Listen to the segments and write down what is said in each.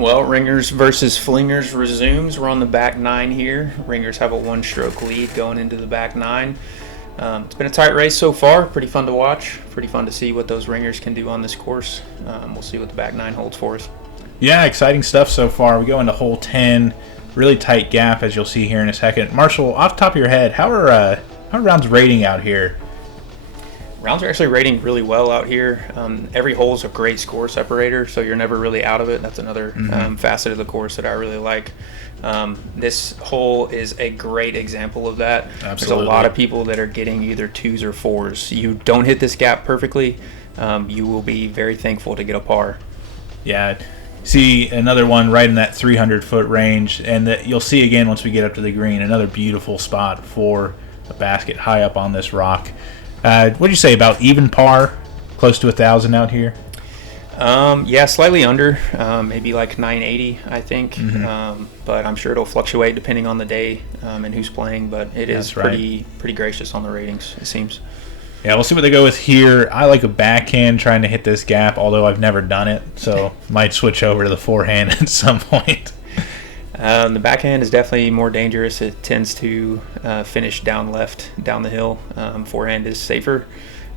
Well, Ringers versus Flingers resumes. We're on the back nine here. Ringers have a one-stroke lead going into the back nine. It's been a tight race so far. Pretty fun to watch. Pretty fun to see what those Ringers can do on this course. We'll see what the back nine holds for us. Yeah, exciting stuff so far. We go into hole 10. Really tight gap, as you'll see here in a second. Marshall, off the top of your head, how are rounds rating out here? Rounds are actually rating really well out here. Every hole is a great score separator, so you're never really out of it. That's another facet of the course that I really like. This hole is a great example of that. Absolutely. There's a lot of people that are getting either 2s or 4s. You don't hit this gap perfectly, you will be very thankful to get a par. Yeah, see another one right in that 300-foot range, and that you'll see again once we get up to the green. Another beautiful spot for a basket high up on this rock. What did you say about even par? Close to 1,000 out here? Yeah, slightly under, maybe like 980, I think. But I'm sure it'll fluctuate depending on the day and who's playing. But it is pretty gracious on the ratings, it seems. Yeah, we'll see what they go with here. I like a backhand trying to hit this gap, although I've never done it, so might switch over to the forehand at some point. The backhand is definitely more dangerous. It tends to finish down left, down the hill. Forehand is safer.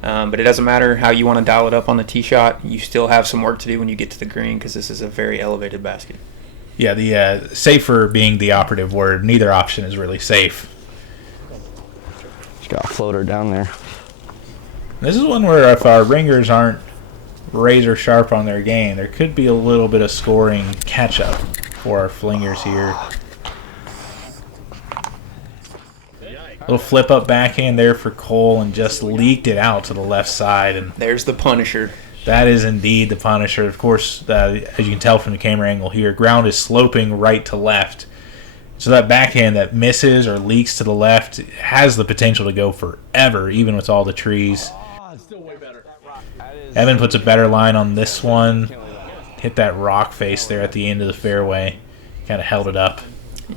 But it doesn't matter how you want to dial it up on the tee shot. You still have some work to do when you get to the green because this is a very elevated basket. Yeah, the safer being the operative word. Neither option is really safe. Just got a floater down there. This is one where if our Ringers aren't razor sharp on their game, there could be a little bit of scoring catch-up for our Flingers here. Little flip-up backhand there for Cole and just leaked it out to the left side. And there's the Punisher. That is indeed the Punisher. Of course, as you can tell from the camera angle here, ground is sloping right to left. So that backhand that misses or leaks to the left has the potential to go forever, even with all the trees. Evan puts a better line on this one. Hit that rock face there at the end of the fairway. Kind of held it up.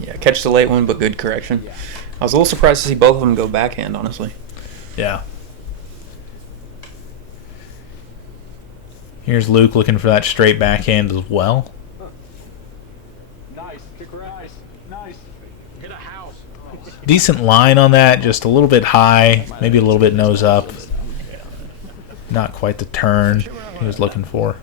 Yeah, catch the late one, but good correction. I was a little surprised to see both of them go backhand, honestly. Yeah. Here's Luke looking for that straight backhand as well. Nice. Nice. Hit a house. Decent line on that, just a little bit high, maybe a little bit nose up. Not quite the turn he was looking for.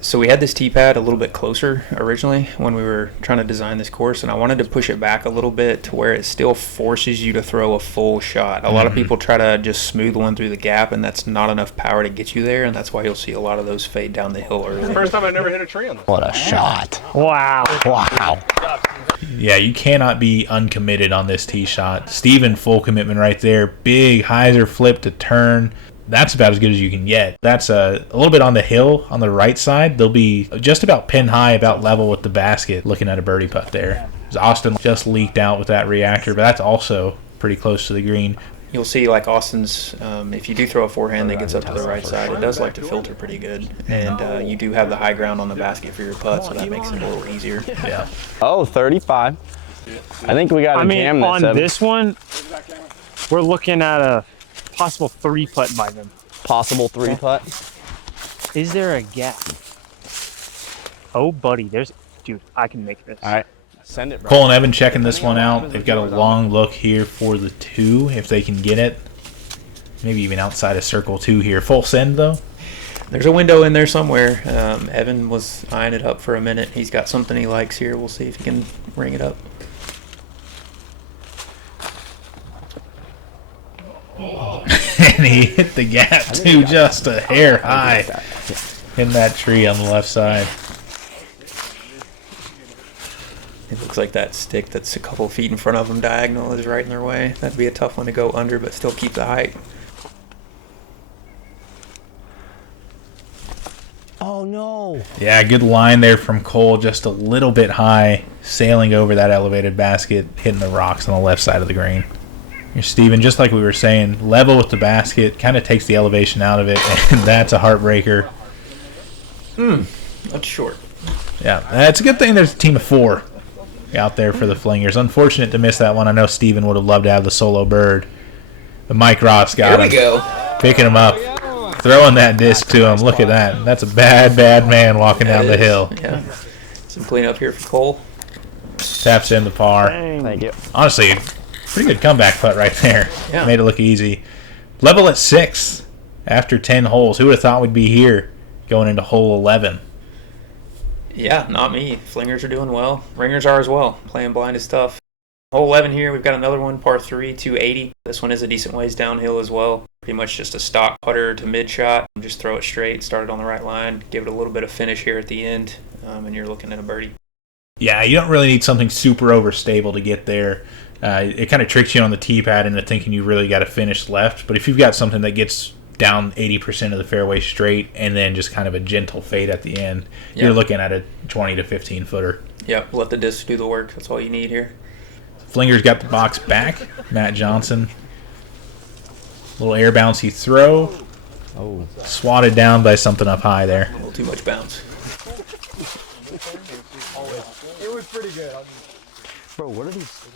So we had this tee pad a little bit closer originally when we were trying to design this course, and I wanted to push it back a little bit to where it still forces you to throw a full shot. A lot of people try to just smooth one through the gap, and that's not enough power to get you there, and that's why you'll see a lot of those fade down the hill early. First time I've never hit a tree on this. What a shot. Wow. Wow. Yeah, you cannot be uncommitted on this tee shot. Steven, full commitment right there. Big hyzer flip to turn. That's about as good as you can get. That's a little bit on the hill on the right side. They'll be just about pin high, about level with the basket, looking at a birdie putt there. Austin just leaked out with that reactor, but that's also pretty close to the green. You'll see like Austin's, if you do throw a forehand that gets up to the right side, it does like to filter pretty good. And you do have the high ground on the basket for your putt, so that makes it a little easier. Yeah. Oh, 35. I think we got to jam this. On this one, we're looking at a possible 3-putt by them. Possible 3-putt. Is there a gap? Oh, buddy, dude, I can make this. All right, send it, bro. Cole and Evan checking this one out. They've got a long look here for the 2, if they can get it. Maybe even outside of circle 2 here. Full send, though? There's a window in there somewhere. Evan was eyeing it up for a minute. He's got something he likes here. We'll see if he can ring it up. And he hit the gap, too, just a hair high in that tree on the left side. It looks like that stick that's a couple feet in front of them diagonal is right in their way. That'd be a tough one to go under, but still keep the height. Oh, no. Yeah, good line there from Cole, just a little bit high, sailing over that elevated basket, hitting the rocks on the left side of the green. Here's Steven, just like we were saying, level with the basket, kind of takes the elevation out of it, and that's a heartbreaker. That's short. Yeah, it's a good thing there's a team of 4 out there for the Flingers. Unfortunate to miss that one. I know Steven would have loved to have the solo bird. But Mike Ross got him. Here we go. Picking him up. Throwing that disc to him. Look at that. That's a bad, bad man walking down the hill. Yeah. Some cleanup here for Cole. Taps in the par. Thank you. Honestly, pretty good comeback putt right there. Yeah. Made it look easy. Level at 6 after 10 holes. Who would have thought we'd be here going into hole 11? Yeah, not me. Flingers are doing well. Ringers are as well. Playing blind is tough. Hole 11 here, we've got another one, par 3, 280. This one is a decent ways downhill as well. Pretty much just a stock putter to mid shot. Just throw it straight, start it on the right line, give it a little bit of finish here at the end, and you're looking at a birdie. Yeah, you don't really need something super overstable to get there. It kind of tricks you on the tee pad into thinking you really got to finish left. But if you've got something that gets down 80% of the fairway straight and then just kind of a gentle fade at the end, you're looking at a 20 to 15 footer. Yep, let the disc do the work. That's all you need here. Flingers got the box back. Matt Johnson. Little air bouncy throw. Oh. Swatted down by something up high there. A little too much bounce. It was pretty good. Bro, what are these?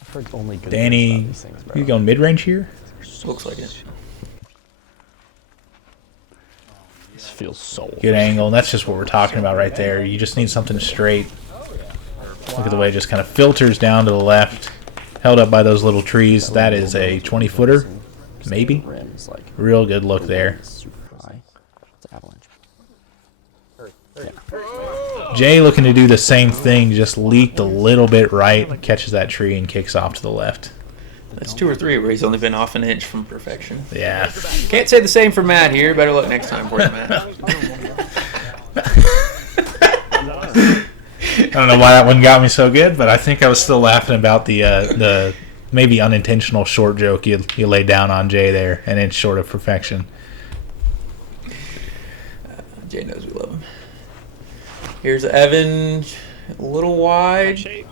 I've heard only good Danny, things about these things, bro. you going mid-range here? Looks like it. This feels so Good angle. That's just what we're talking about right there. You just need something straight. Look at the way it just kind of filters down to the left. Held up by those little trees. That is a 20-footer, maybe. rims, like, Real good look there. super high. It's avalanche. Jay looking to do the same thing, just leaked a little bit right, catches that tree and kicks off to the left. That's 2 or 3 where he's only been off an inch from perfection. Yeah. Can't say the same for Matt here. Better luck next time for you, Matt. I don't know why that one got me so good, but I think I was still laughing about the maybe unintentional short joke you laid down on Jay there, an inch short of perfection. Jay knows we love him. Here's Evan, a little wide, a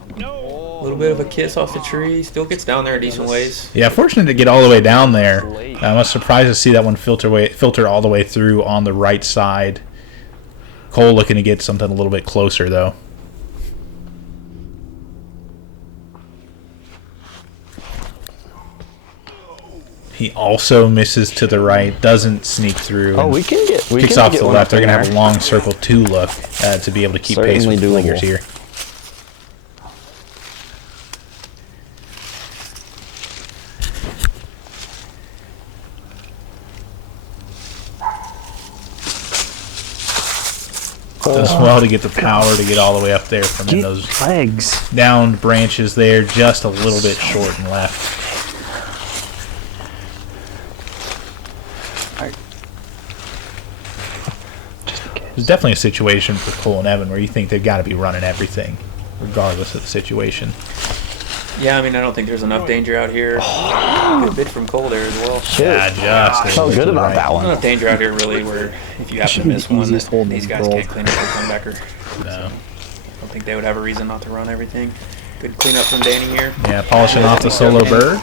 little bit of a kiss off the tree. Still gets down there a decent ways. Yeah, fortunate to get all the way down there. I was surprised to see that one filter all the way through on the right side. Cole looking to get something a little bit closer, though. He also misses to the right, doesn't sneak through. Oh, we can get. We Kicks can off get to the one left. They're up in going to have a there. long circle 2 look to be able to keep pace Certainly with the Flingers doable. here. Does well to get the power to get all the way up there from in those legs. downed branches there, just a little bit short and left. There's definitely a situation for Cole and Evan where you think they've got to be running everything, regardless of the situation. Yeah, I mean, I don't think there's enough danger out here. Good bit from Cole there as well. Yeah, just. I felt good about that one. Enough danger out here, really, where if you happen to miss one, these guys can't clean up the comebacker. No. I don't think they would have a reason not to run everything. Good cleanup from Danny here. Yeah, polishing off the solo bird.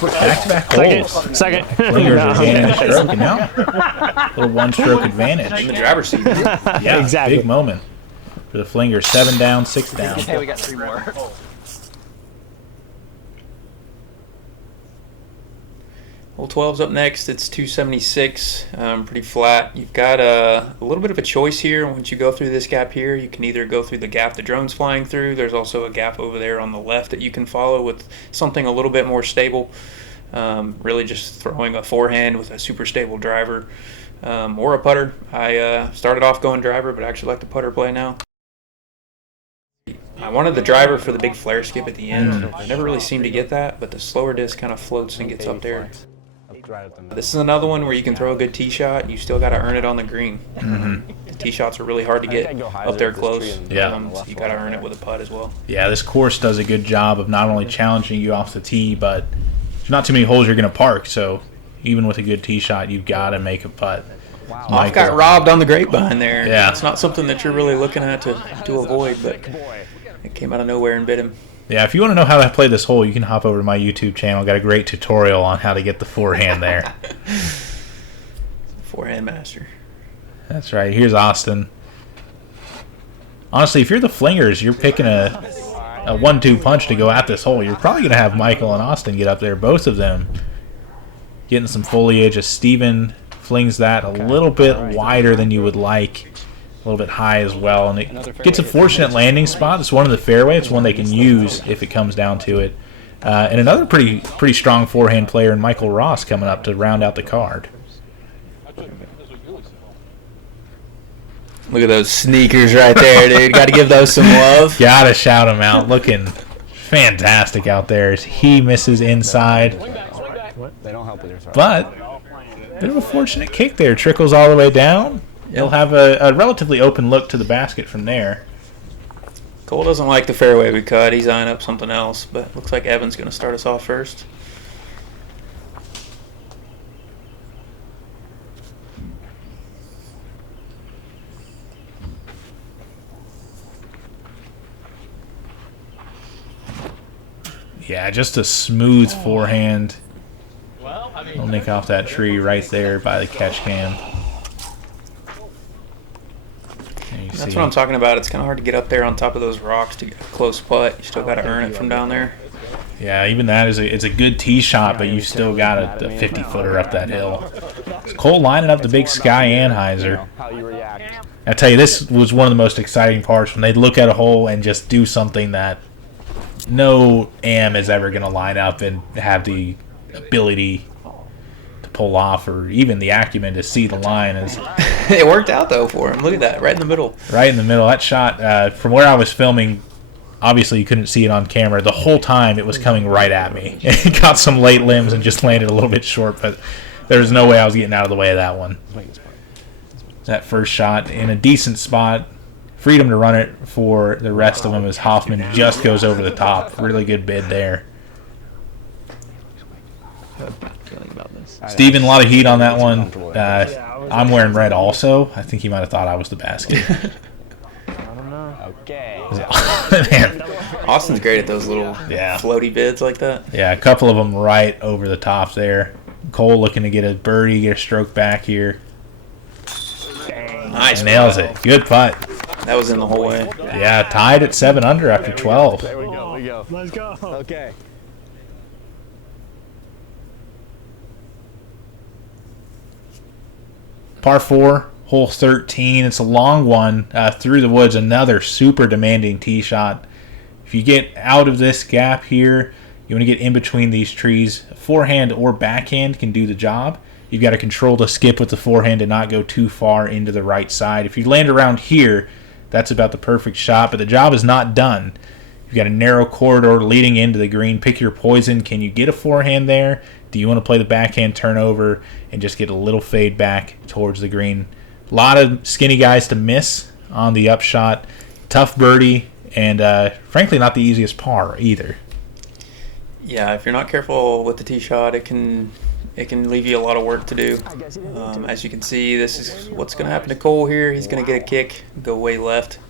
Back-to-back holes. Second. Flingers are gaining a stroke, and now little one-stroke advantage. In the driver's seat. Yeah, Exactly. big moment for the Flingers. 7 down, 6 down. Okay, we got 3 more. Hole 12's up next. It's 276, pretty flat. You've got a little bit of a choice here. Once you go through this gap here, you can either go through the gap the drone's flying through. There's also a gap over there on the left that you can follow with something a little bit more stable. Really just throwing a forehand with a super stable driver or a putter. I started off going driver, but I actually like the putter play now. I wanted the driver for the big flare skip at the end. I never really seemed to get that, but the slower disc kind of floats and gets up there. This is another one where you can throw a good tee shot. You still got to earn it on the green. The tee shots are really hard to get up there close. Yeah. So you got to earn it with a putt as well. Yeah, this course does a good job of not only challenging you off the tee, but there's not too many holes you're going to park. So even with a good tee shot, you've got to make a putt. Off got robbed on the grapevine there. Yeah. It's not something that you're really looking at to avoid, but it came out of nowhere and bit him. Yeah, if you want to know how to play this hole, you can hop over to my YouTube channel. Got a great tutorial on how to get the forehand there. Forehand master. That's right. Here's Austin. Honestly, if you're the Flingers, you're picking a 1-2 punch to go at this hole. You're probably going to have Michael and Austin get up there, both of them getting some foliage as Steven flings that a little bit wider than you would like. a little bit high as well, and it gets a fortunate landing spot. It's one in the fairway. It's one they can use if it comes down to it. And another pretty strong forehand player in Michael Ross coming up to round out the card. Look at those sneakers right there, dude. Got to give those some love. Gotta shout him out. Looking fantastic out there as he misses inside. They don't help with your throw. But bit of a fortunate kick there. Trickles all the way down. He'll have a relatively open look to the basket from there. Cole doesn't like the fairway we cut. He's eyeing up something else, but looks like Evan's going to start us off first. Yeah, just a smooth forehand. He'll nick off that tree right there by the catch cam. That's what I'm talking about. It's kind of hard to get up there on top of those rocks to get a close putt. You still got to earn it from down there. Yeah, even that it's a good tee shot, but you still got a 50-footer up that hill. It's Cole lining up the big Sky Anheuser. I tell you, this was one of the most exciting parts when they'd look at a hole and just do something that no AM is ever going to line up and have the ability to pull off, or even the acumen to see the line. It worked out though for him. Look at that, right in the middle. Right in the middle. That shot, from where I was filming, obviously you couldn't see it on camera. The whole time it was coming right at me. It got some late limbs and just landed a little bit short, but there was no way I was getting out of the way of that one. That first shot in a decent spot. Freedom to run it for the rest of them as Hoffman just goes over the top. Really good bid there. Steven, a lot of heat on that one. I'm wearing red also. I think he might have thought I was the basket. I don't know. Okay. Man. Austin's great at those little floaty bids like that. Yeah, a couple of them right over the top there. Cole looking to get a birdie, get a stroke back here. Nice. Nails it. Good putt. That was in the whole way. Yeah, tied at 7 under after 12. There we go. Let's go. Okay. Par 4, hole 13. It's a long one through the woods. Another super demanding tee shot. If you get out of this gap here, you want to get in between these trees. Forehand or backhand can do the job. You've got to control the skip with the forehand and not go too far into the right side. If you land around here, that's about the perfect shot, but the job is not done. You've got a narrow corridor leading into the green. Pick your poison. Can you get a forehand there? Do you want to play the backhand turnover and just get a little fade back towards the green? A lot of skinny guys to miss on the upshot. Tough birdie, and frankly not the easiest par either. Yeah, if you're not careful with the tee shot, it can leave you a lot of work to do. As you can see, this is what's going to happen to Cole here. He's going to get a kick, go way left.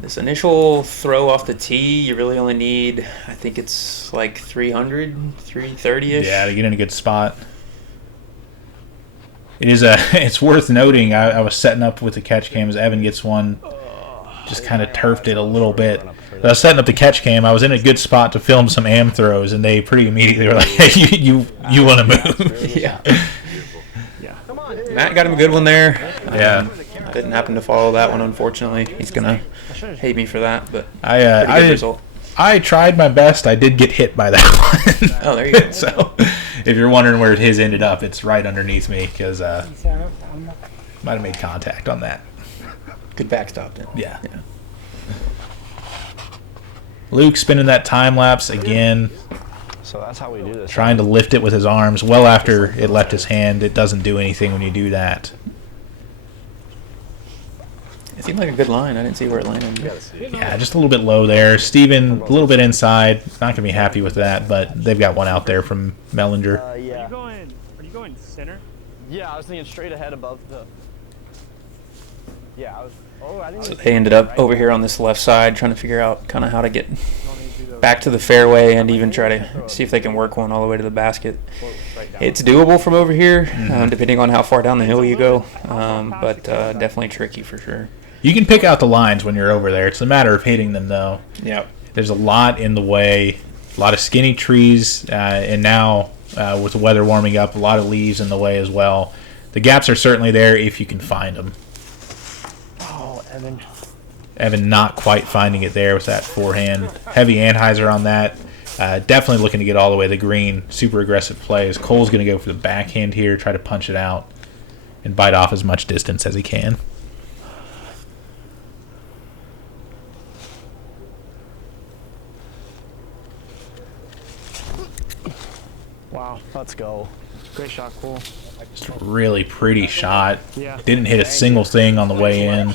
This initial throw off the tee, you really only need, I think it's like 300, 330-ish. Yeah, to get in a good spot. It's worth noting, I was setting up with the catch cam as Evan gets one, just kind of turfed it a little bit. I was setting up the catch cam. I was in a good spot to film some AM throws, and they pretty immediately were like, "Hey, you want to move?" Yeah. Matt got him a good one there. Yeah. I didn't happen to follow that one, unfortunately. He's gonna hate me for that, but I pretty good result. I tried my best. I did get hit by that one. Oh, there you go. So, if you're wondering where his ended up, it's right underneath me because might have made contact on that. Good backstop then. Yeah. Luke spinning that time lapse again. So that's how we do this. Trying to lift it with his arms well after it left his hand. It doesn't do anything when you do that. It seemed like a good line. I didn't see where it landed. Yeah, just a little bit low there. Steven, a little bit inside. Not going to be happy with that, but they've got one out there from Mellinger. Yeah. Are you going center? Yeah, I was thinking straight ahead above the. Yeah, I was. Oh, I think. So they ended up over here on this left side trying to figure out kind of how to get back to the fairway and even try to see if they can work one all the way to the basket. It's doable from over here, depending on how far down the hill you go, but definitely tricky for sure. You can pick out the lines when you're over there. It's a matter of hitting them, though. Yep. There's a lot in the way, a lot of skinny trees, and now with the weather warming up, a lot of leaves in the way as well. The gaps are certainly there if you can find them. Evan. Evan not quite finding it there with that forehand. Heavy anhyzer on that. Definitely looking to get all the way to the green. Super aggressive plays. Cole's going to go for the backhand here, try to punch it out, and bite off as much distance as he can. Wow. Let's go. Great shot, Cole. Just a really pretty shot. Yeah. Didn't hit a single thing on the way in.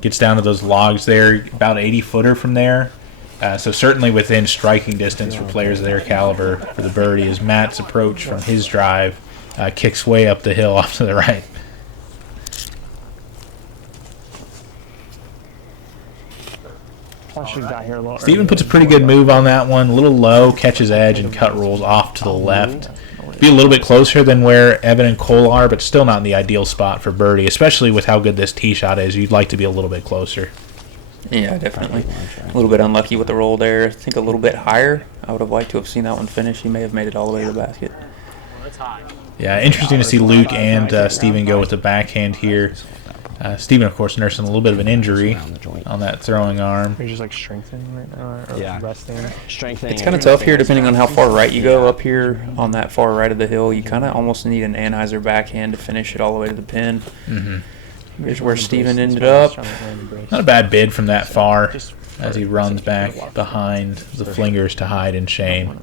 Gets down to those logs there, about 80-footer from there. So certainly within striking distance for players of their caliber for the birdie as Matt's approach from his drive kicks way up the hill off to the right. I should have got here a little Steven earlier. puts a pretty good move on that one. A little low, catches edge, and cut rolls off to the left. Be a little bit closer than where Evan and Cole are, but still not in the ideal spot for birdie, especially with how good this tee shot is. You'd like to be a little bit closer. Yeah, definitely. A little bit unlucky with the roll there. I think a little bit higher. I would have liked to have seen that one finish. He may have made it all the way to the basket. Yeah, interesting to see Luke and Steven go with the backhand here. Steven, of course, nursing a little bit of an injury on that throwing arm. You're just like strengthening right now, or Yeah. resting. Strengthening. It's kind of tough here depending on how far right you go up here on that far right of the hill. You kind of almost need an anhyzer backhand to finish it all the way to the pin. Mm-hmm. Here's where Steven ended up. Not a bad bid from that far as he runs back behind the Flingers to hide in shame.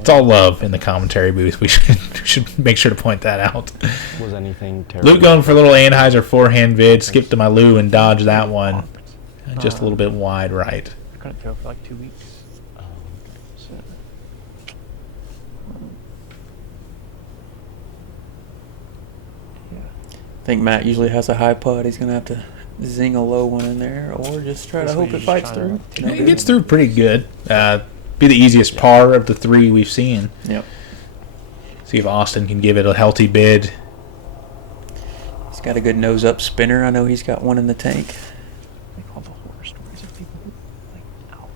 It's all love in the commentary booth. We should make sure to point that out. Was anything terrible? Luke going for a little Anheuser forehand vid. Skip to my Lou and dodge that one. Just a little bit wide right. I couldn't throw for like 2 weeks. I think Matt usually has a high putt. He's going to have to zing a low one in there or just try to hope it fights through. It gets through pretty good. Be the easiest par of the three we've seen. Yep. See if Austin can give it a healthy bid. He's got a good nose-up spinner. I know he's got one in the tank. Like all the horror stories of people who like out,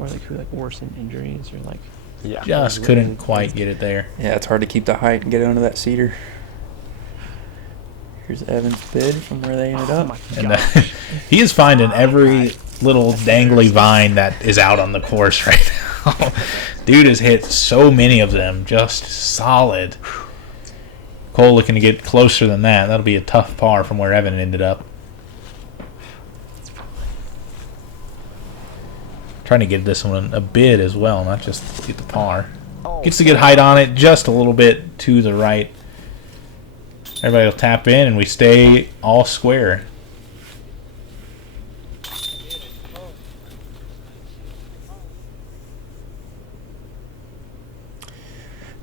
or like who like worsen injuries or like. Yeah. Just couldn't quite get it there. Yeah, it's hard to keep the height and get it under that cedar. Here's Evan's bid from where they ended up. And he is finding every little dangly vine that is out on the course right now. Dude has hit so many of them, just solid. Cole looking to get closer than that. That'll be a tough par from where Evan ended up. Trying to get this one a bid as well, not just get the par. Gets to get height on it just a little bit to the right. Everybody will tap in and we stay all square.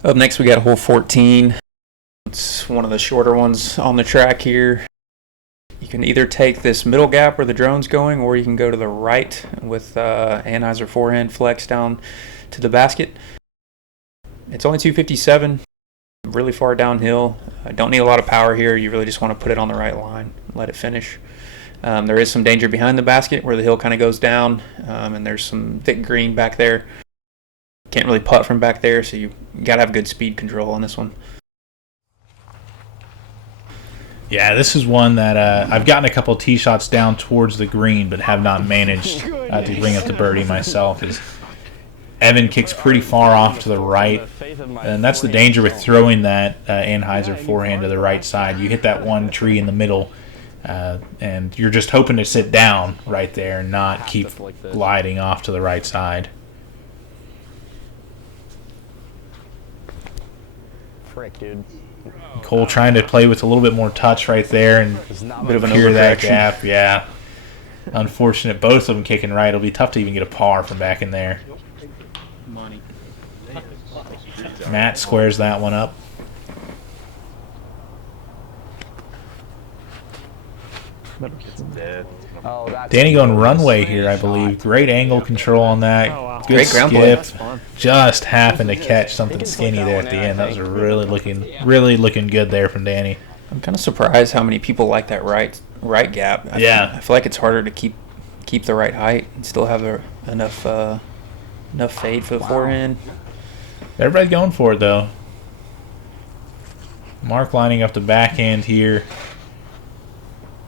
Up next, we got hole 14. It's one of the shorter ones on the track here. You can either take this middle gap where the drone's going, or you can go to the right with Anheuser forehand flex down to the basket. It's only 257, really far downhill. Don't need a lot of power here. You really just want to put it on the right line, let it finish. There is some danger behind the basket where the hill kind of goes down, and there's some thick green back there. Can't really putt from back there, so you got to have good speed control on this one. Yeah, this is one that I've gotten a couple tee shots down towards the green, but have not managed to bring up the birdie myself. Evan kicks pretty far off to the right, and that's the danger with throwing that Anheuser forehand to the right side. You hit that one tree in the middle, and you're just hoping to sit down right there and not keep gliding off to the right side. Frick, dude. Cole trying to play with a little bit more touch right there and Bit of an clear that overcorrection. gap. Yeah, unfortunate. Both of them kicking right. It'll be tough to even get a par from back in there. Matt squares that one up. Oh, that's Danny going runway here, I believe. Great angle control on that. Oh, wow. Good Great ground play. skip. That's fun. Just happened to catch something skinny there at the end. That was really looking good there from Danny. I'm kind of surprised how many people like that right gap. I feel like it's harder to keep the right height and still have enough fade for the forehand. Everybody's going for it though. Mark lining up the backhand here.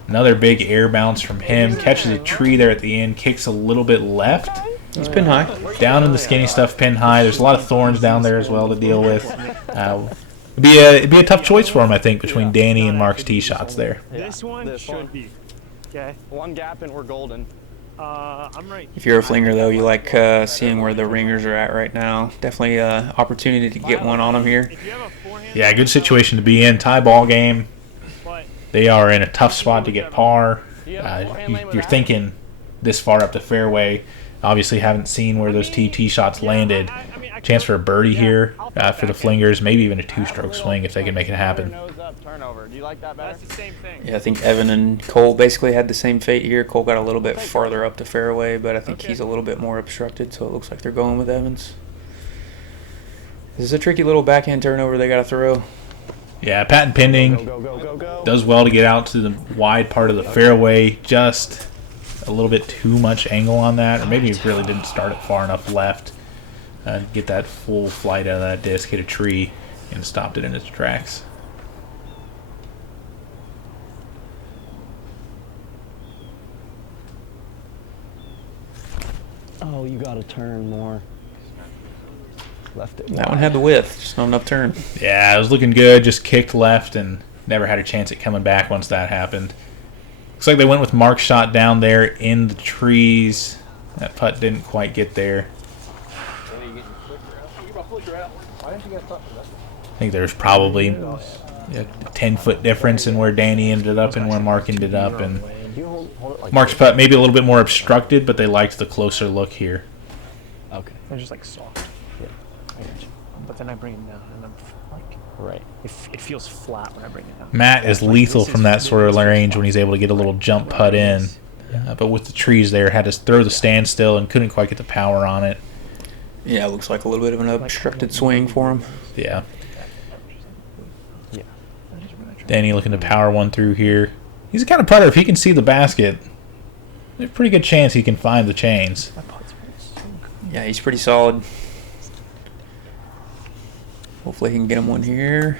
Another big air bounce from him. Catches a tree there at the end. Kicks a little bit left. He's pin high. Down in the skinny stuff, pin high. There's a lot of thorns down there as well to deal with. It'd be a tough choice for him, I think, between Danny and Mark's tee shots there. This one should be. Okay. One gap and we're golden. I'm right. If you're a flinger, though, you like seeing where the ringers are at right now. Definitely an opportunity to get one on them here. If you have a forehand, Yeah, good situation to be in. Tie ball game. but They are in a tough spot to get par. You're thinking this far up the fairway. Obviously haven't seen where those tee shots landed. Chance for a birdie here for the Flingers. Maybe even a two-stroke swing if they can make it happen. Nose up, turnover. Do you like that better? that's the same thing. Yeah, I think Evan and Cole basically had the same fate here. Cole got a little bit farther up the fairway, but I think he's a little bit more obstructed, so it looks like they're going with Evans. This is a tricky little backhand turnover they got to throw. Yeah, patent pending. Go, go, go, go. Does well to get out to the wide part of the fairway. Just a little bit too much angle on that, or maybe he really didn't start it far enough left. Get that full flight out of that disc, hit a tree, and stopped it in its tracks. Oh, you gotta turn more. Left it. That one had the width, just not enough turn. Yeah, it was looking good. Just kicked left and never had a chance at coming back once that happened. Looks like they went with Mark's shot down there in the trees. That putt didn't quite get there. I think there's probably a 10-foot difference in where Danny ended up and where Mark ended up. And Mark's putt maybe a little bit more obstructed, but they liked the closer look here. Okay. They're just like soft. Yeah. I got you. But then I bring it down and I'm like, Right. it feels flat when I bring it down. Matt is lethal from that sort of range when he's able to get a little jump putt in. But with the trees there, had to throw the standstill and couldn't quite get the power on it. Yeah, it looks like a little bit of an obstructed swing for him. Yeah. Yeah. Danny looking to power one through here. He's the kind of putter, if he can see the basket, there's a pretty good chance he can find the chains. My putts feel so good. Yeah, he's pretty solid. Hopefully he can get him one here.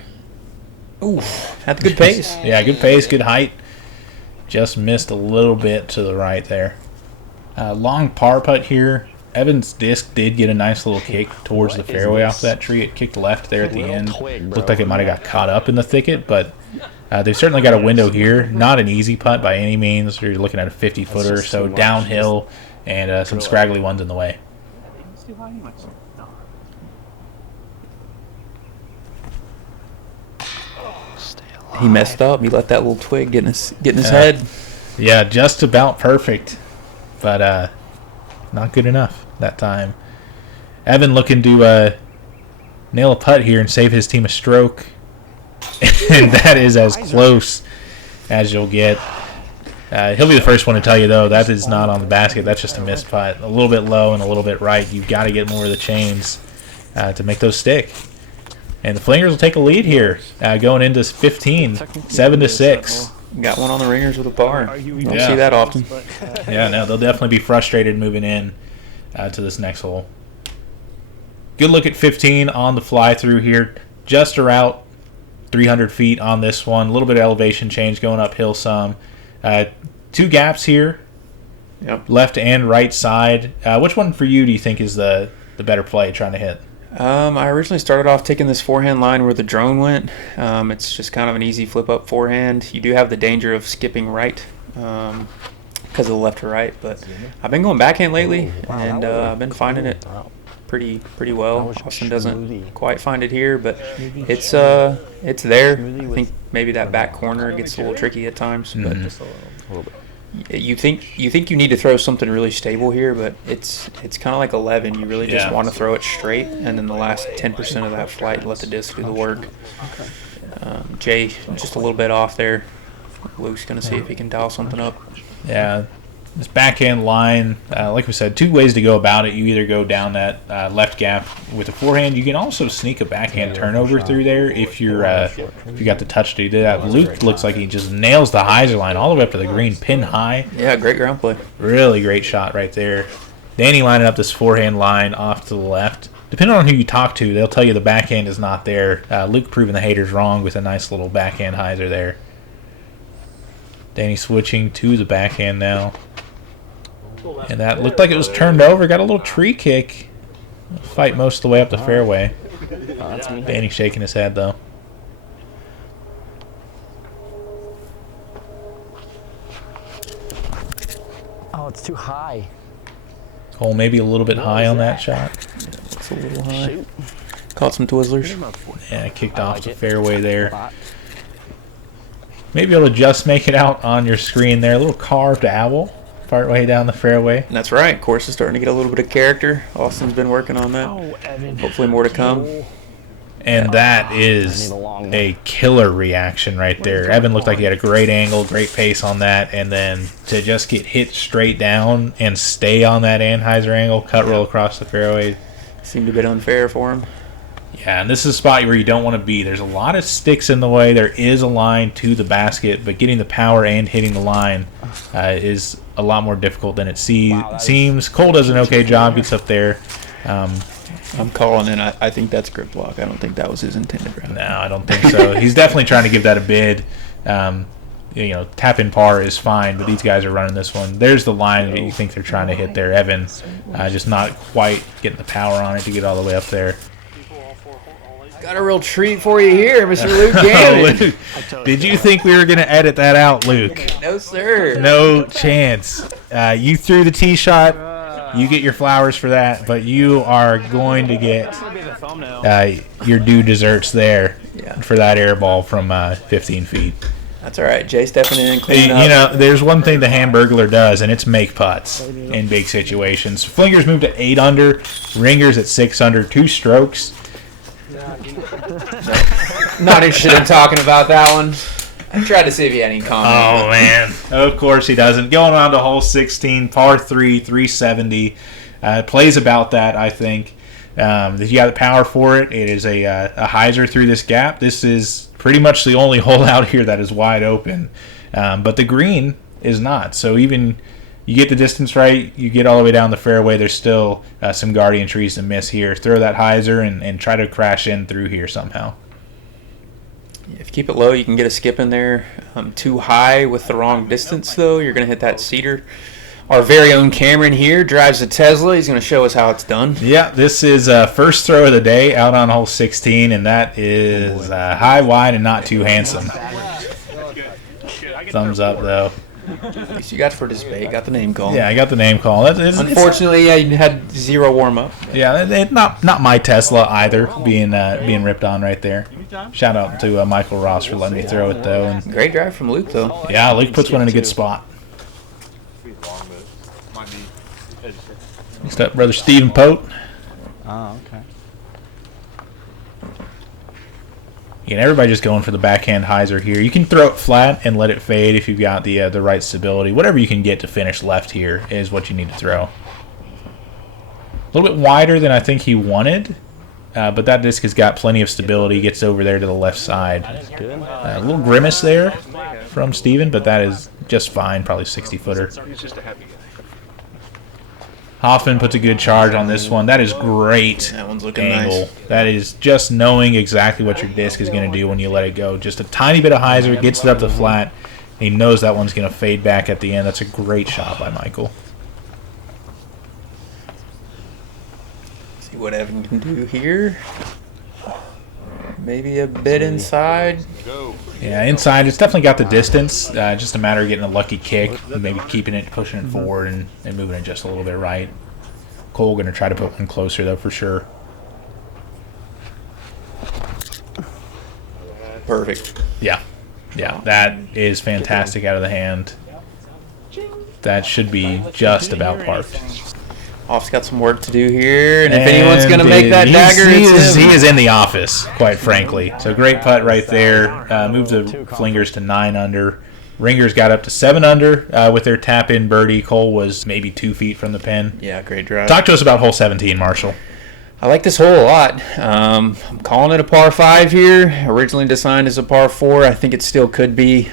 Ooh, had the good pace. Yeah, good pace, good height. Just missed a little bit to the right there. Long par putt here. Evan's disc did get a nice little kick towards the fairway off that tree. It kicked left there at the end. Looked like it might have got caught up in the thicket, but they've certainly got a window here. Not an easy putt by any means. You're looking at a 50-footer or so downhill and some scraggly ones in the way. It's too high. No. He messed up. He let that little twig get in his head. Yeah, just about perfect, but not good enough that time. Evan looking to nail a putt here and save his team a stroke. And that is as close as you'll get. He'll be the first one to tell you, though, that is not on the basket. That's just a missed putt. A little bit low and a little bit right. You've got to get more of the chains to make those stick. And the Flingers will take a lead here going into 15, 7-6. Got one on the ringers with a par. Argue we Don't Yeah. see that often. Yeah, no, they'll definitely be frustrated moving in to this next hole. Good look at 15 on the fly through here. Just around 300 feet on this one. A little bit of elevation change going uphill some. Two gaps here, Yep. left and right side. Which one for you do you think is the better play trying to hit? I originally started off taking this forehand line where the drone went. It's just kind of an easy flip up forehand. You do have the danger of skipping right because of the left to right, but I've been going backhand lately, and I've been finding it pretty well. Austin doesn't quite find it here, but it's there. I think maybe that back corner gets a little tricky at times, but you think you need to throw something really stable here, but it's kind of like 11. You really just Yeah. want to throw it straight, and then the last 10% of that flight, let the disc do the work. Jay just a little bit off there. Luke's gonna see if he can dial something up. Yeah, this backhand line, like we said, two ways to go about it. You either go down that left gap with a forehand. You can also sneak a backhand turnover through there if you got the touch to do that. Luke looks like he just nails the hyzer line all the way up to the green, pin high. Yeah, great ground play. Really great shot right there. Danny lining up this forehand line off to the left. Depending on who you talk to, they'll tell you the backhand is not there. Luke proving the haters wrong with a nice little backhand hyzer there. Danny switching to the backhand now. And that looked like it was turned over. Got a little tree kick. Fight most of the way up the fairway. That's me. Danny shaking his head, though. Oh, it's too high. Cole maybe a little bit high on that shot. It's a little high. Shoot. Caught some Twizzlers. Yeah, kicked I off like the it. fairway there. Spot. Maybe you'll just make it out on your screen there. A little carved owl partway down the fairway. That's right. Course is starting to get a little bit of character. Austin's been working on that. Oh, Evan. Hopefully more to come. And that I is need a long one. a killer reaction right there. Evan looked like he had a great angle, great pace on that, and then to just get hit straight down and stay on that Anheuser angle, cut roll across the fairway. Seemed a bit unfair for him. Yeah, and this is a spot where you don't want to be. There's a lot of sticks in the way. There is a line to the basket, but getting the power and hitting the line is a lot more difficult than it seems. Cole does an okay job. Gets up there. I'm calling in. I think that's grip block. I don't think that was his intended route. No, I don't think so. He's definitely trying to give that a bid. Tap in par is fine, but these guys are running this one. There's the line that you think they're trying to hit there. Evan just not quite getting the power on it to get all the way up there. Got a real treat for you here, Mr. Luke Gannon. Luke, did you think we were going to edit that out, Luke? No, sir. No chance. You threw the tee shot. You get your flowers for that, but you are going to get your due desserts there for that air ball from 15 feet. That's all right. Jay stepping in and cleaning up. There's one thing the Hamburglar does, and it's make putts in big situations. Flingers moved to 8 under, Ringers at 6 under, 2 strokes. Not interested in talking about that one. I tried to see if he had any comment. Oh, man. Of course he doesn't. Going on to hole 16, par 3, 370. Plays about that, I think. If you got the power for it, it is a hyzer through this gap. This is pretty much the only hole out here that is wide open. But the green is not. So even you get the distance right, you get all the way down the fairway, there's still some guardian trees to miss here. Throw that hyzer and try to crash in through here somehow. If you keep it low, you can get a skip in there. Too high with the wrong distance, though, you're going to hit that cedar. Our very own Cameron here drives a Tesla. He's going to show us how it's done. Yeah, this is first throw of the day out on hole 16, and that is high, wide, and not too handsome. Thumbs up, though. At least you got to participate. Got the name call. Yeah, I got the name call. Unfortunately, you had 0 warm-up. Yeah, not my Tesla either, being ripped on right there. Shout out to Michael Ross for letting me throw it, though. And Great drive from Luke, though. yeah, Luke puts one in a good spot. Next up, brother Stephen Pote. Oh, okay. And everybody just going for the backhand hyzer here. You can throw it flat and let it fade if you've got the right stability. Whatever you can get to finish left here is what you need to throw. A little bit wider than I think he wanted, but that disc has got plenty of stability. Gets over there to the left side. Good. A little grimace there from Steven, but that is just fine. Probably 60-footer. Hoffman puts a good charge on this one. That is great. That one's looking angle. nice. That is just knowing exactly what your disc is going to do when you let it go. Just a tiny bit of hyzer, gets it up the flat. He knows that one's going to fade back at the end. That's a great shot by Michael. See what Evan can do here. Maybe a bit inside. Yeah, inside, it's definitely got the distance. Just a matter of getting a lucky kick, maybe keeping it, pushing it forward, and moving it just a little bit right. Cole going to try to put one closer, though, for sure. Perfect. Yeah, that is fantastic out of the hand. That should be just about parked. Off's got some work to do here, and if anyone's going to make that he's- dagger, it's him. he is in the office, quite frankly. So great putt right there. Moved the Flingers to 9 under. Ringers got up to 7 under with their tap-in birdie. Cole was maybe 2 feet from the pin. Yeah, great drive. Talk to us about hole 17, Marshall. I like this hole a lot. I'm calling it a par 5 here. Originally designed as a par 4. I think it still could be.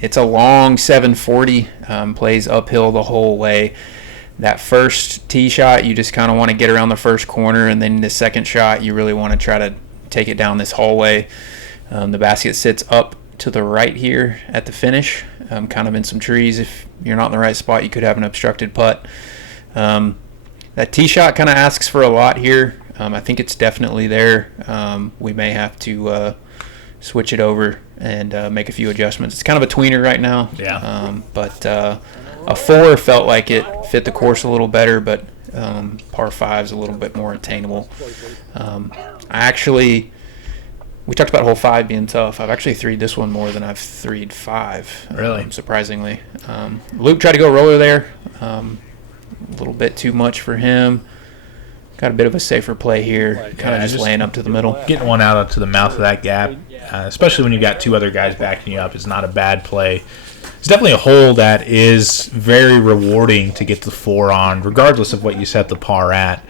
It's a long 740. Plays uphill the whole way. That first tee shot, you just kind of want to get around the first corner, and then the second shot, you really want to try to take it down this hallway. The basket sits up to the right here at the finish, kind of in some trees. If you're not in the right spot, you could have an obstructed putt. That tee shot kind of asks for a lot here. I think it's definitely there. We may have to switch it over and make a few adjustments. It's kind of a tweener right now. Yeah. But a 4 felt like it fit the course a little better, but par 5 is a little bit more attainable. We talked about hole 5 being tough. I've actually threed this one more than I've threed 5. Really? Surprisingly. Luke tried to go roller there. A little bit too much for him. Got a bit of a safer play here. Kind of just laying up to the middle. Getting one out to the mouth of that gap, especially when you got 2 other guys backing you up, is not a bad play. It's definitely a hole that is very rewarding to get the 4 on, regardless of what you set the par at.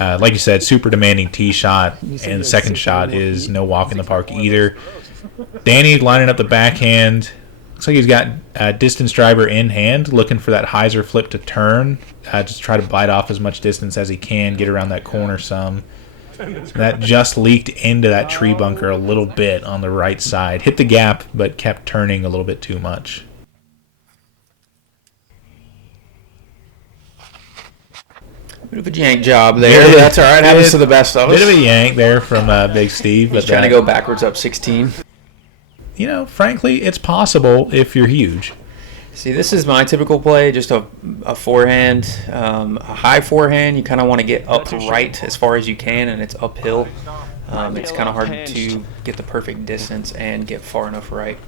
Like you said, super demanding tee shot, and the second shot is no walk in the park either. Danny lining up the backhand. Looks like he's got a distance driver in hand, looking for that hyzer flip to turn. Just try to bite off as much distance as he can, get around that corner some. That just leaked into that tree bunker a little bit on the right side. Hit the gap, but kept turning a little bit too much. Bit of a jank job there. That's all right. Happens to the best of us. Bit of a yank there from Big Steve. He's trying to go backwards up 16. You know, frankly, it's possible if you're huge. See, this is my typical play, just a forehand, a high forehand. You kind of want to get up right as far as you can, and it's uphill. It's kind of hard to get the perfect distance and get far enough right.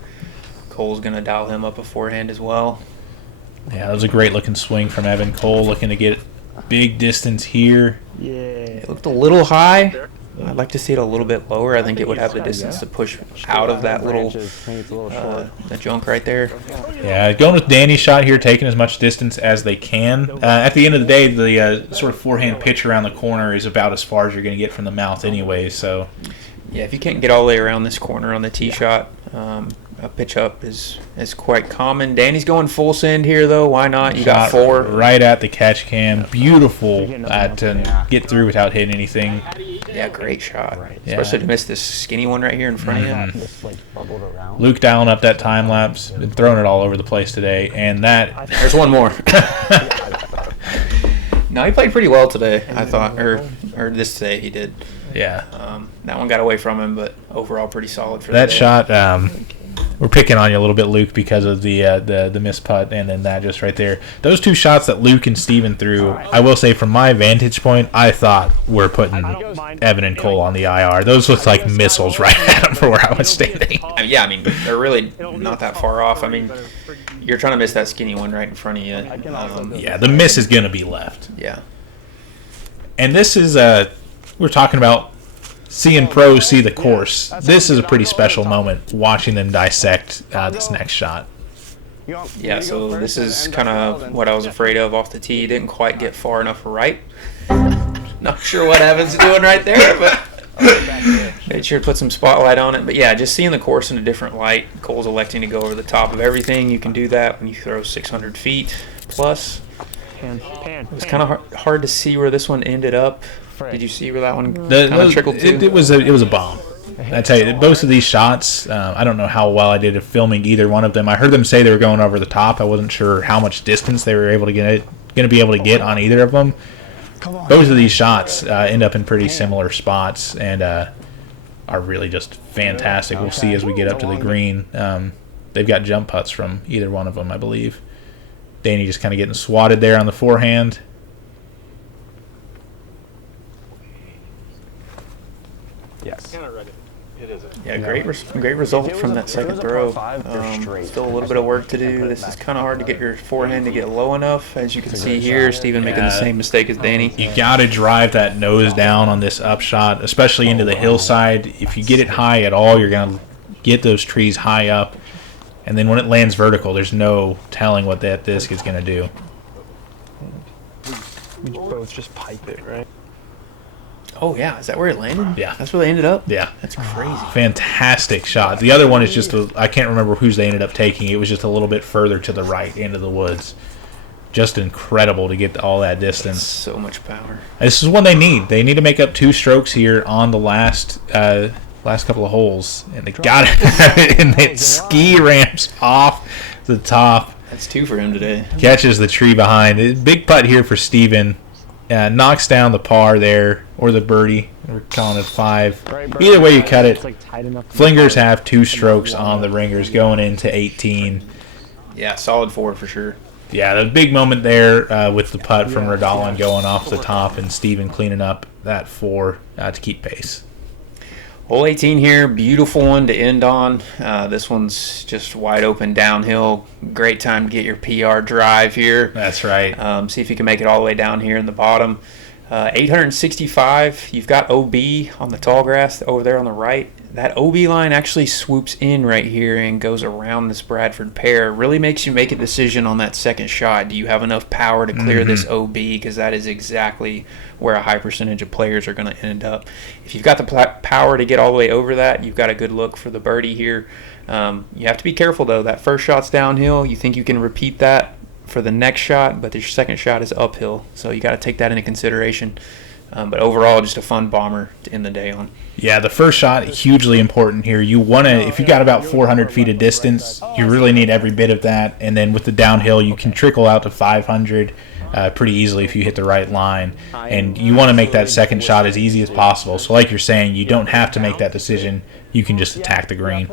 Cole's going to dial him up a forehand as well. Yeah, that was a great looking swing from Evan Cole, looking to get big distance here. Yeah. It looked a little high. I'd like to see it a little bit lower. I think it would have the distance to push out of that little the junk right there. Yeah, going with Danny's shot here, taking as much distance as they can. At the end of the day, the sort of forehand pitch around the corner is about as far as you're going to get from the mouth anyway. So, yeah, if you can't get all the way around this corner on the tee shot, a pitch up is quite common. Danny's going full send here, though. Why not? You got 4. Right at the catch can. Beautiful to get through without hitting anything. Yeah, great shot. Yeah. Especially to miss this skinny one right here in front of you. Luke dialing up that time lapse. Been throwing it all over the place today. And that... There's one more. No, he played pretty well today, I thought. Or this today he did. Yeah. That one got away from him, but overall pretty solid for that day. shot. We're picking on you a little bit, Luke, because of the missed putt and then that just right there. Those 2 shots that Luke and Steven threw, I will say from my vantage point, I thought we're putting Evan and Cole on the IR. Those looked like missiles right at them for where I was standing. Yeah, I mean, they're really not that far off. I mean, you're trying to miss that skinny one right in front of you. Yeah, the miss is going to be left. Yeah. And this is, we're talking about seeing pros see the course. This is a pretty special moment, watching them dissect this next shot. Yeah, so this is kind of what I was afraid of off the tee. Didn't quite get far enough right. Not sure what Evan's doing right there, but made sure to put some spotlight on it. But yeah, just seeing the course in a different light. Cole's electing to go over the top of everything. You can do that when you throw 600 feet plus. It was kind of hard to see where this one ended up. Did you see where that one kind of trickled to? It was a bomb. I tell you, both of these shots, I don't know how well I did at filming either one of them. I heard them say they were going over the top. I wasn't sure how much distance they were able to going to be able to get on either of them. Both of these shots end up in pretty similar spots and are really just fantastic. We'll see as we get up to the green. They've got jump putts from either one of them, I believe. Danny just kind of getting swatted there on the forehand. Yes. Yeah, great result from that second throw. Still a little bit of work to do. This is kind of hard to get your forehand to get low enough. As you can see here, Steven making the same mistake as Danny. You got to drive that nose down on this upshot, especially into the hillside. If you get it high at all, you're going to get those trees high up. And then when it lands vertical, there's no telling what that disc is going to do. We both just pipe it, right? Oh, yeah. Is that where it landed? Yeah. That's where they ended up? Yeah. That's crazy. Fantastic shot. The other one is just, I can't remember whose they ended up taking. It was just a little bit further to the right into the woods. Just incredible to get all that distance. So much power. This is what they need. They need to make up 2 strokes here on the last last couple of holes, and they got it, and it ski ramps off the top. That's 2 for him today. Catches the tree behind. Big putt here for Steven. Knocks down the par there, or the birdie. We're calling it 5. Either way you cut it, Flingers have 2 strokes on the ringers going into 18. Yeah, solid 4 for sure. Yeah, the big moment there with the putt from Redalen going off the top and Steven cleaning up that 4 to keep pace. Hole 18 here, beautiful one to end on. This one's just wide open downhill. Great time to get your PR drive here. That's right. See if you can make it all the way down here in the bottom. 865, you've got OB on the tall grass over there on the right. That OB line actually swoops in right here and goes around this Bradford pair. Really makes you make a decision on that second shot. Do you have enough power to clear this OB? Because that is exactly where a high percentage of players are going to end up. If you've got the power to get all the way over that, you've got a good look for the birdie here. You have to be careful, though. That first shot's downhill. You think you can repeat that for the next shot, but your second shot is uphill. So you got to take that into consideration. But overall, just a fun bomber to end the day on. Yeah, the first shot, hugely important here. You want to, if you got about 400 feet of distance, you really need every bit of that. And then with the downhill, you can trickle out to 500 pretty easily if you hit the right line. And you want to make that second shot as easy as possible. So like you're saying, you don't have to make that decision. You can just attack the green.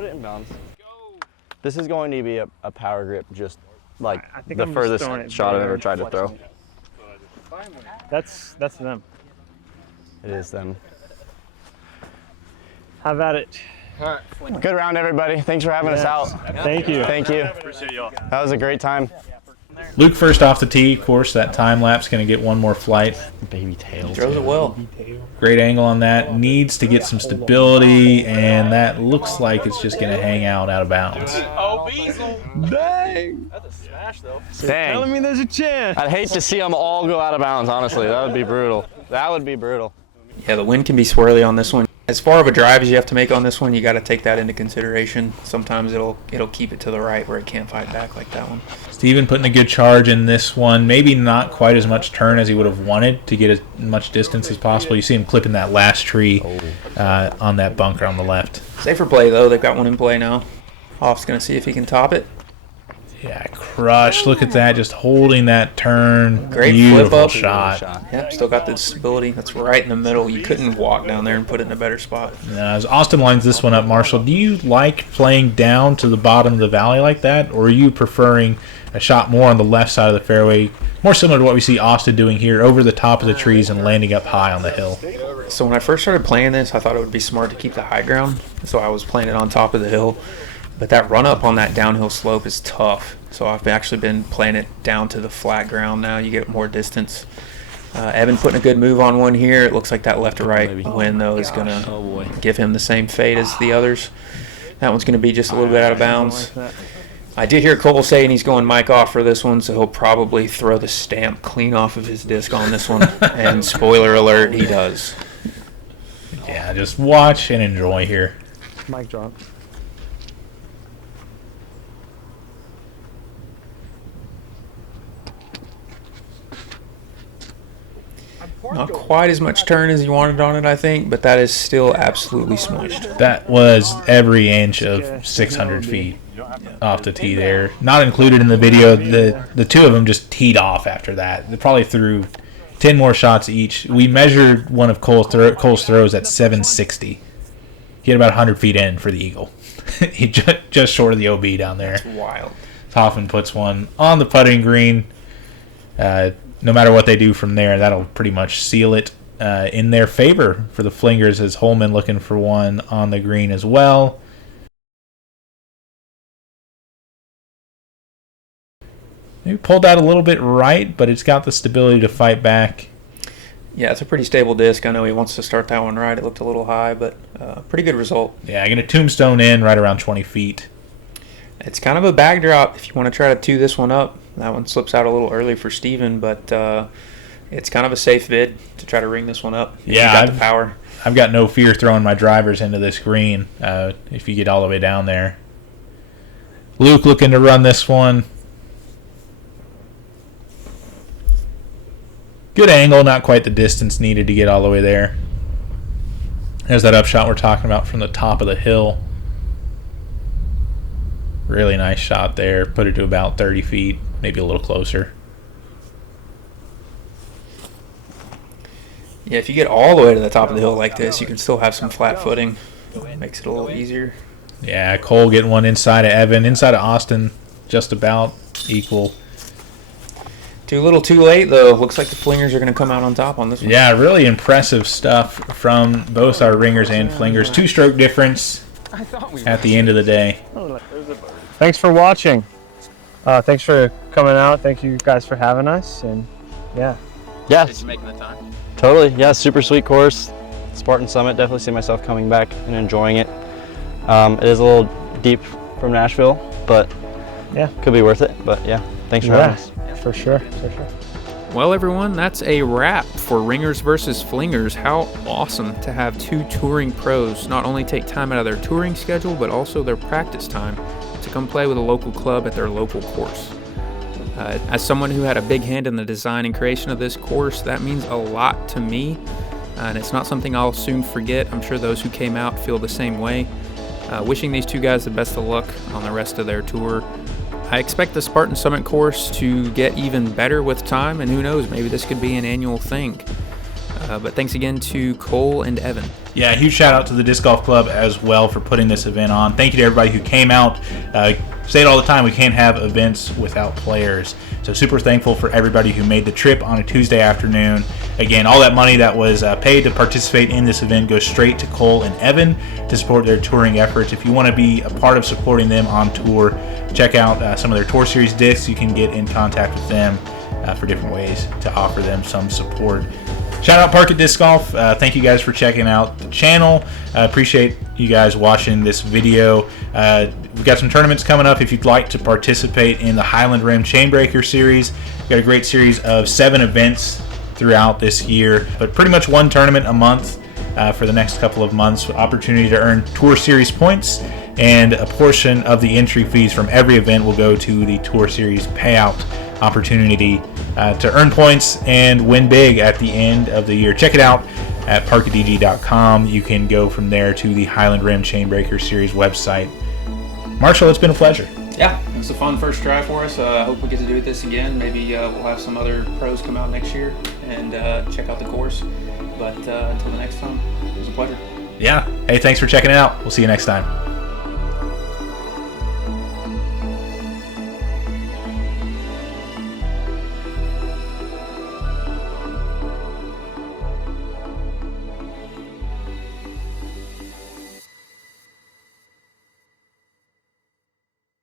This is going to be a power grip, just like I think the I'm just furthest throwing it shot I've there ever and tried to throw. That's them. It is them. Have at it. Good round, everybody. Thanks for having us out. Thank you. Thank you. Appreciate y'all. That was a great time. Luke first off the tee. Of course, that time lapse going to get one more flight. Baby tails. Throws it well. Great angle on that. Needs to get some stability, and that looks like it's just going to hang out of bounds. Dang. That's a smash, though. Dang. Telling me there's a chance. I'd hate to see them all go out of bounds, honestly. That would be brutal. That would be brutal. Yeah, the wind can be swirly on this one. As far of a drive as you have to make on this one, you got to take that into consideration. Sometimes it'll keep it to the right where it can't fight back like that one. Steven putting a good charge in this one. Maybe not quite as much turn as he would have wanted to get as much distance as possible. You see him clipping that last tree on that bunker on the left. Safer play, though. They've got one in play now. Hoff's going to see if he can top it. Yeah, crush. Look at that. Just holding that turn. Great Beautiful flip up. shot. Yep, still got the stability. That's right in the middle. You couldn't walk down there and put it in a better spot. As Austin lines this one up, Marshall, do you like playing down to the bottom of the valley like that, or are you preferring a shot more on the left side of the fairway, more similar to what we see Austin doing here, over the top of the trees and landing up high on the hill? So when I first started playing this, I thought it would be smart to keep the high ground, so I was playing it on top of the hill. But that run-up on that downhill slope is tough. So I've actually been playing it down to the flat ground now. You get more distance. Evan putting a good move on one here. It looks like that left to right wind, though, is going to give him the same fate as the others. That one's going to be just a little bit out of bounds. I did hear Cole saying he's going mic off for this one, so he'll probably throw the stamp clean off of his disc on this one. And spoiler alert, he does. Yeah, just watch and enjoy here. Mic drop. Not quite as much turn as you wanted on it, I think, but that is still absolutely smushed. That was every inch of 600 feet off the tee there. Not included in the video. The two of them just teed off after that. They probably threw 10 more shots each. We measured one of Cole's throws at 760. He had about 100 feet in for the eagle. He just short of the OB down there. That's wild. Hoffman puts one on the putting green. No matter what they do from there, that'll pretty much seal it in their favor for the Flingers, as Holman looking for one on the green as well. Maybe pulled out a little bit right, but it's got the stability to fight back. Yeah, it's a pretty stable disc. I know he wants to start that one right. It looked a little high, but pretty good result. Yeah, I'm going to tombstone in right around 20 feet. It's kind of a bag drop if you want to try to tee this one up. That one slips out a little early for Steven, but it's kind of a safe bid to try to ring this one up. Yeah, you got the power. I've got no fear throwing my drivers into this green if you get all the way down there. Luke looking to run this one. Good angle, not quite the distance needed to get all the way there. There's that upshot we're talking about from the top of the hill. Really nice shot there. Put it to about 30 feet, maybe a little closer. Yeah, if you get all the way to the top of the hill like this, you can still have some flat footing. Makes it a little easier. Yeah, Cole getting one inside of Evan, inside of Austin, just about equal. Too little too late, though. Looks like the Flingers are going to come out on top on this one. Yeah, really impressive stuff from both our ringers and flingers. 2-stroke difference at the end of the day. Thanks for watching. Thanks for coming out. Thank you guys for having us. And yeah. Yes, Making the time. totally. Yeah, super sweet course. Spartan Summit. Definitely see myself coming back and enjoying it. It is a little deep from Nashville, but Yeah. could be worth it. But yeah, thanks for having us. For sure. For sure. Well, everyone, that's a wrap for Ringers versus Flingers. How awesome to have two touring pros not only take time out of their touring schedule, but also their practice time to come play with a local club at their local course. As someone who had a big hand in the design and creation of this course, that means a lot to me, and it's not something I'll soon forget. I'm sure those who came out feel the same way. Wishing these two guys the best of luck on the rest of their tour. I expect the Spartan Summit course to get even better with time, and who knows, maybe this could be an annual thing. But thanks again to Cole and Evan. Yeah, huge shout out to the Disc Golf Club as well for putting this event on. Thank you to everybody who came out. Say it all the time, we can't have events without players. So super thankful for everybody who made the trip on a Tuesday afternoon. Again, all that money that was paid to participate in this event goes straight to Cole and Evan to support their touring efforts. If you want to be a part of supporting them on tour, check out some of their Tour Series discs. You can get in contact with them for different ways to offer them some support. Shout out Parkit Disc Golf. Thank you guys for checking out the channel. I appreciate you guys watching this video. We've got some tournaments coming up if you'd like to participate in the Highland Rim Chainbreaker Series. We've got a great series of 7 events throughout this year, but pretty much one tournament a month for the next couple of months. Opportunity to earn Tour Series points, and a portion of the entry fees from every event will go to the Tour Series payout opportunity to earn points and win big at the end of the year. Check it out at parkitdg.com. You can go from there to the Highland Rim Chainbreaker Series website. Marshall, it's been a pleasure. Yeah, it was a fun first try for us. I hope we get to do this again. Maybe we'll have some other pros come out next year and check out the course. But until the next time, it was a pleasure. Yeah. Hey, thanks for checking it out. We'll see you next time.